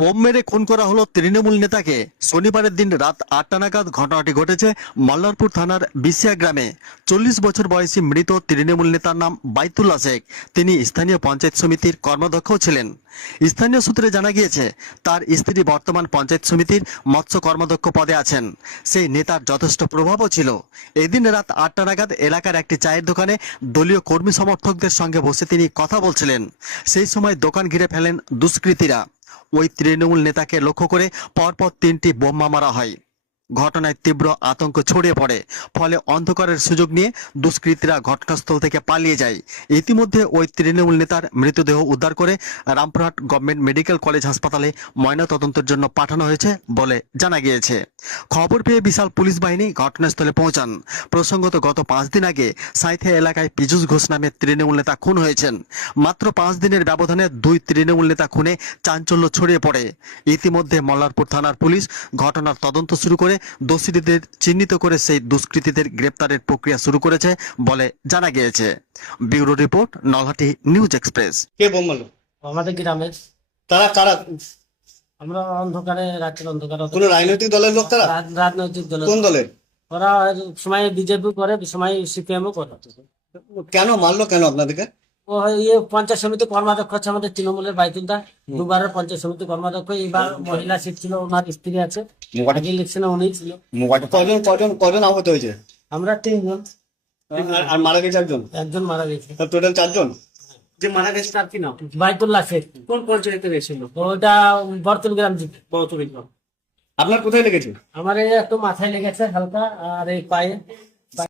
Bomb মেরে খুন করা হলো তৃণমূল নেতাকে। শনিবারের দিন রাত আটটা নাগাদ ঘটনাটি ঘটেছে মল্লারপুর থানার বিসিয়া গ্রামে। চল্লিশ বছর বয়সী মৃত তৃণমূল নেতার নাম বাইতুল্লা শেখ। তিনি স্থানীয় পঞ্চায়েত সমিতির কর্মাধ্যক্ষও ছিলেন। স্থানীয় সূত্রে জানা গিয়েছে, তার স্ত্রী বর্তমান পঞ্চায়েত সমিতির মৎস্য কর্মাধ্যক্ষ পদে আছেন। সেই নেতার যথেষ্ট প্রভাবও ছিল। এদিন রাত আটটা নাগাদ এলাকার একটি চায়ের দোকানে দলীয় কর্মী সমর্থকদের সঙ্গে বসে তিনি কথা বলছিলেন। সেই সময় দোকান ঘিরে ফেলেন দুষ্কৃতীরা। ওই তৃণমূল নেতাকে লক্ষ্য করে পরপর তিনটি বোমা মারা হয়। ঘটনায় তীব্র আতঙ্ক ছড়িয়ে পড়ে। ফলে অন্ধকারের সুযোগ নিয়ে দুষ্কৃতীরা ঘটনাস্থল থেকে পালিয়ে যায়। ইতিমধ্যে ওই তৃণমূল নেতার মৃতদেহ উদ্ধার করে রামপুরহাট গভর্নমেন্ট মেডিকেল কলেজ হাসপাতালে ময়নাতদন্তের জন্য পাঠানো হয়েছে বলে জানা গিয়েছে। খবর পেয়ে বিশাল পুলিশ বাহিনী ঘটনাস্থলে পৌঁছান। প্রসঙ্গত গত পাঁচ দিন আগে সাঁথে এলাকায় পীযুষ ঘোষ নামে তৃণমূল নেতা খুন হয়েছেন। মাত্র পাঁচ দিনের ব্যবধানে দুই তৃণমূল নেতা খুনে চাঞ্চল্য ছড়িয়ে পড়ে। ইতিমধ্যে মল্লারপুর থানার পুলিশ ঘটনার তদন্ত শুরু করে দোষীদের চিহ্নিত করে সেই দুষ্কৃতীদের গ্রেপ্তারের প্রক্রিয়া শুরু করেছে বলে জানা গিয়েছে। Bureau report Nalhati news express. কে বোম আমাদের গ্রামের। তারা কারা? আমরা অন্ধকারে রাতের অন্ধকারে কোন রাজনৈতিক দলের লোক তারা? রাজনৈতিক দল কোন দলের? ওরা সময় বিজেপি করে সময় সিপিএমও করে। কেন মারলো কেন আপনাদেরকে? ইয়ে পঞ্চায়েত সমিতি কর্মাধ্যক্ষ আছে আমাদের তৃণমূলের বাইতুলদা। দুবারের পঞ্চায়েত সমিতি কর্মাধ্যক্ষ এইবার মহিলা সিট ছিল ওনার স্ত্রী আছে। আগে ইলেকশনে উনি ছিল। কজন কজন কজন আহত হয়েছে? আমরা তিনজন। আর- মারা গেছে একজন? একজন মারা গেছে। টোটাল চারজন? যে মারা গেছে তার কি নাম? বাইতুল্লাহ শেখ। কোন পঞ্চায়েতে গেছিল? ওটা বর্তল গ্রাম। আপনার কোথায় লেগেছে? আমার এই একটু মাথায় লেগেছে হালকা আর এই পায়ে।